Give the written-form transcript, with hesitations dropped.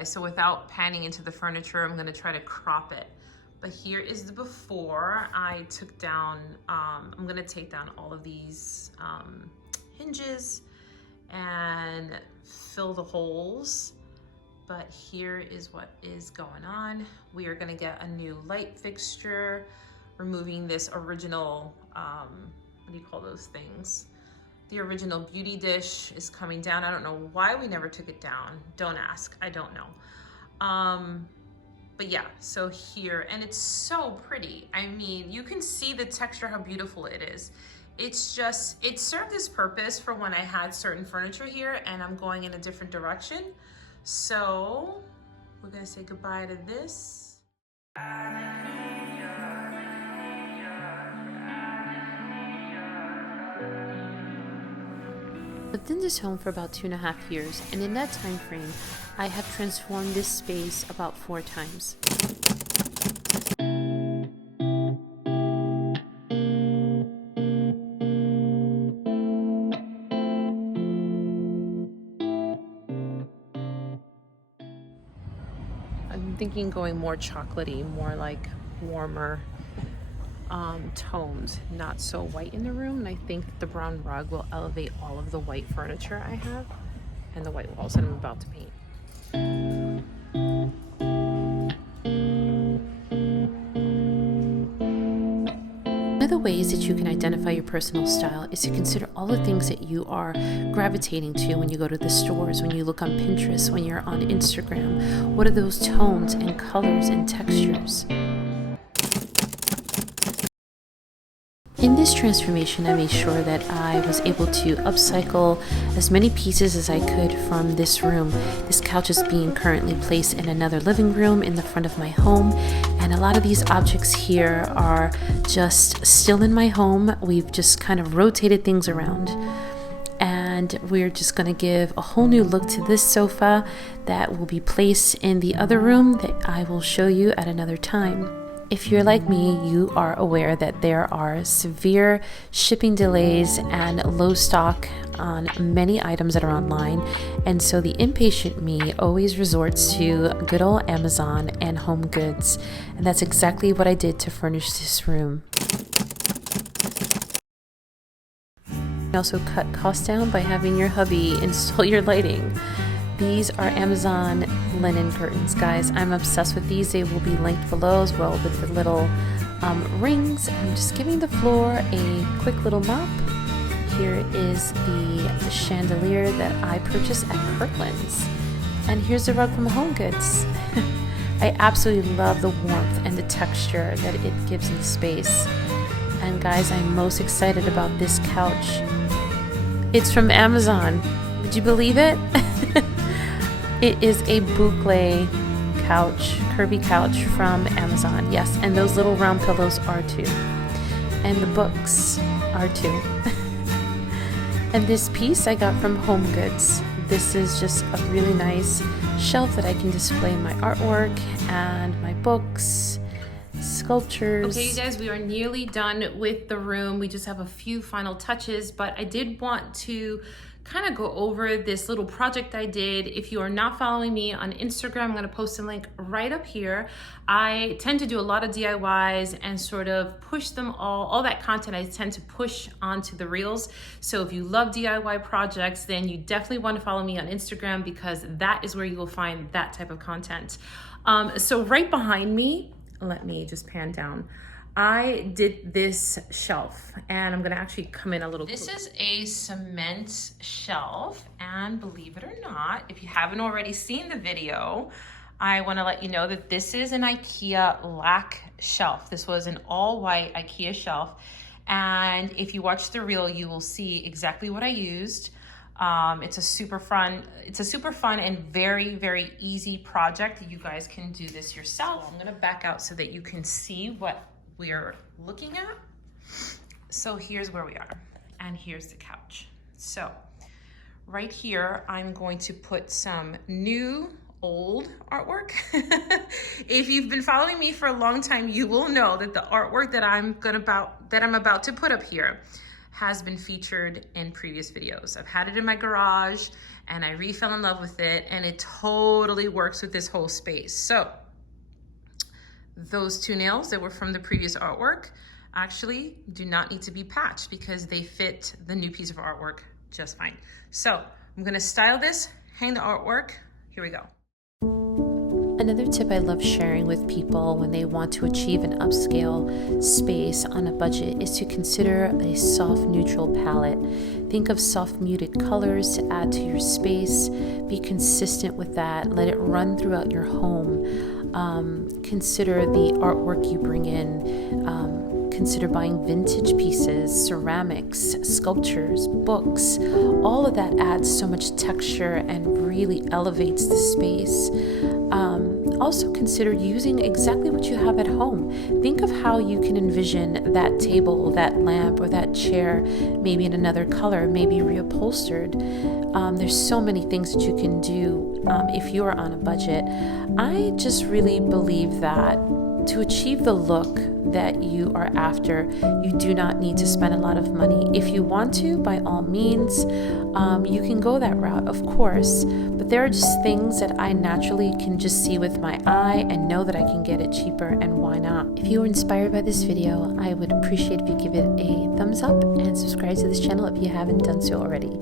guys. So without panning into the furniture, I'm gonna try to crop it. But here is the before. I took down, I'm gonna take down all of these hinges and fill the holes. But here is what is going on. We are gonna get a new light fixture, removing this original, what do you call those things? The original beauty dish is coming down. I don't know why we never took it down. Don't ask, I don't know. But yeah, so here, and it's so pretty. I mean, you can see the texture, how beautiful it is. It's just, it served its purpose for when I had certain furniture here and I'm going in a different direction. So we're gonna say goodbye to this. Lived in this home for about 2.5 years, and in that time frame, I have transformed this space about 4 times. I'm thinking going more chocolatey, more like warmer tones, not so white in the room. And I think the brown rug will elevate all of the white furniture I have and the white walls that I'm about to paint. One of the ways that you can identify your personal style is to consider all the things that you are gravitating to when you go to the stores, when you look on Pinterest, when you're on Instagram. What are those tones and colors and textures? In this transformation, I made sure that I was able to upcycle as many pieces as I could from this room. This couch is being currently placed in another living room in the front of my home, and a lot of these objects here are just still in my home. We've just kind of rotated things around, and we're just going to give a whole new look to this sofa that will be placed in the other room that I will show you at another time. If you're like me, you are aware that there are severe shipping delays and low stock on many items that are online, and so the impatient me always resorts to good old Amazon and HOMEGOODS, and that's exactly what I did to furnish this room. You also cut costs down by having your hubby install your lighting. These are Amazon linen curtains, guys. I'm obsessed with these. They will be linked below as well with the little rings. I'm just giving the floor a quick little mop. Here is the chandelier that I purchased at Kirkland's. And here's the rug from HOMEGOODS. I absolutely love the warmth and the texture that it gives in the space. And guys, I'm most excited about this couch. It's from Amazon. Would you believe it? It is a boucle couch, curvy couch from Amazon. Yes, and those little round pillows are too. And the books are too. And this piece I got from HOMEGOODS. This is just a really nice shelf that I can display my artwork and my books, sculptures. Okay, you guys, we are nearly done with the room. We just have a few final touches, but I did want to kind of go over this little project I did. If you are not following me on Instagram, I'm going to post a link right up here. I tend to do a lot of DIYs and sort of push them all that content I tend to push onto the reels. So if you love DIY projects, then you definitely want to follow me on Instagram, because that is where you will find that type of content. So right behind me, let me just pan down. I did this shelf, and I'm gonna actually come in a little closer. This is a cement shelf, and believe it or not, if you haven't already seen the video, I wanna let you know that this is an IKEA lac shelf. This was an all white IKEA shelf, and if you watch the reel, you will see exactly what I used. It's a super fun and very, very easy project. You guys can do this yourself. I'm gonna back out so that you can see what we're looking at. So here's where we are, and here's the couch. So right here, I'm going to put some new old artwork. If you've been following me for a long time, you will know that the artwork that I'm about to put up here has been featured in previous videos. I've had it in my garage and I really fell in love with it, and it totally works with this whole space. So those two nails that were from the previous artwork actually do not need to be patched because they fit the new piece of artwork just fine. So I'm gonna style this, hang the artwork. Here we go. Another tip I love sharing with people when they want to achieve an upscale space on a budget is to consider a soft neutral palette. Think of soft muted colors to add to your space. Be consistent with that. Let it run throughout your home. Consider the artwork you bring in. Consider buying vintage pieces, ceramics, sculptures, books. All of that adds so much texture and really elevates the space. Also consider using exactly what you have at home. Think of how you can envision that table, that lamp, or that chair, maybe in another color, maybe reupholstered. There's so many things that you can do if you are on a budget. I just really believe that to achieve the look that you are after, you do not need to spend a lot of money. If you want to, by all means, you can go that route, of course, but there are just things that I naturally can just see with my eye and know that I can get it cheaper, and why not? If you were inspired by this video, I would appreciate if you give it a thumbs up and subscribe to this channel if you haven't done so already.